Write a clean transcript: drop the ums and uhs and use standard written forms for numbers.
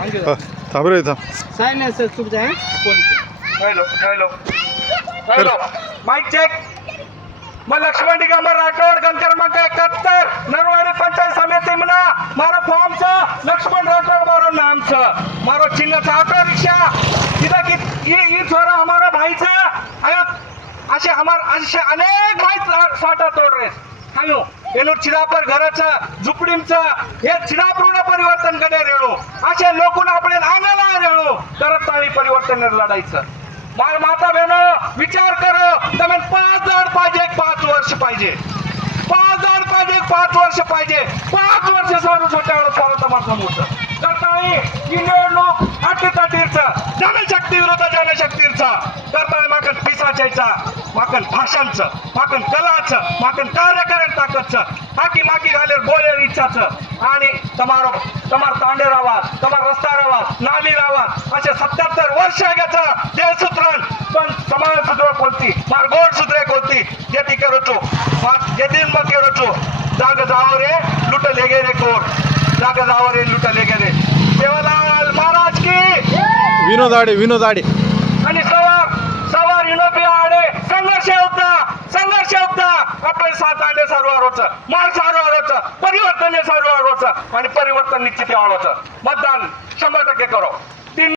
थांब रे थांब. सायलेन्सर तुमचं आहे hello hello hello mike check. मैं लक्ष्मण दिगंबर राठौड़ गण क्रमांक 71 नरवाड़ी पंचायत समिति में मारो फॉर्म छ लक्ष्मण राठौड़ मारो नाम छ मारो चिन्ह छ ऑटो रिक्शा इधर की ये छोरा हमारा भाई छ आयो असे असे अनेक भाई साटा तोड रे हायो एनो चिरापर घराचा झुपडींचा हे चिरापूर्ण परिवर्तन कडे रेळो असे लोकून आपण आंगाला रेळो करत ताळी परिवर्तन लढायचं. मार माता बहनो विचार करो तुम्हें 5 झाड पाहिजे 5 वर्ष पाहिजे 5 झाड पाहिजे 5 वर्ष पाहिजे 5 वर्ष सारू छोट्या चालत माझं करताळी ही निवडणूक अटीतटीचा जनशक्ती विरोध जनशक्तीचा करताळी माकन पिसाच्याचा माकन भाषणचं माकन कलाचं माकन कार्यकरण ताकदचं हाकी माकी घाले बोले इच्छाचं आणि तमार तांडे रावा तमार रस्ता रावा नाली रावा असे 77 वर्ष घ्यायचं ते सूत्रण पण समाज सुधरे कोणती मार गोड सुधरे कोणती जे ती करूचो जे दिन मग करूचो जाग जाओ रे लुट लेगे रे कोट जाग जाओ रे लुट लेगे रे देवालाल महाराज की विनोद आडे आणि सवार युनोपी आडे संघर्ष होता आपण सात आडे सर्वारोच मार सर्वारोच परिवर्तन सर्वारोच आणि परिवर्तन निश्चित आवडचं मतदान 100% करो.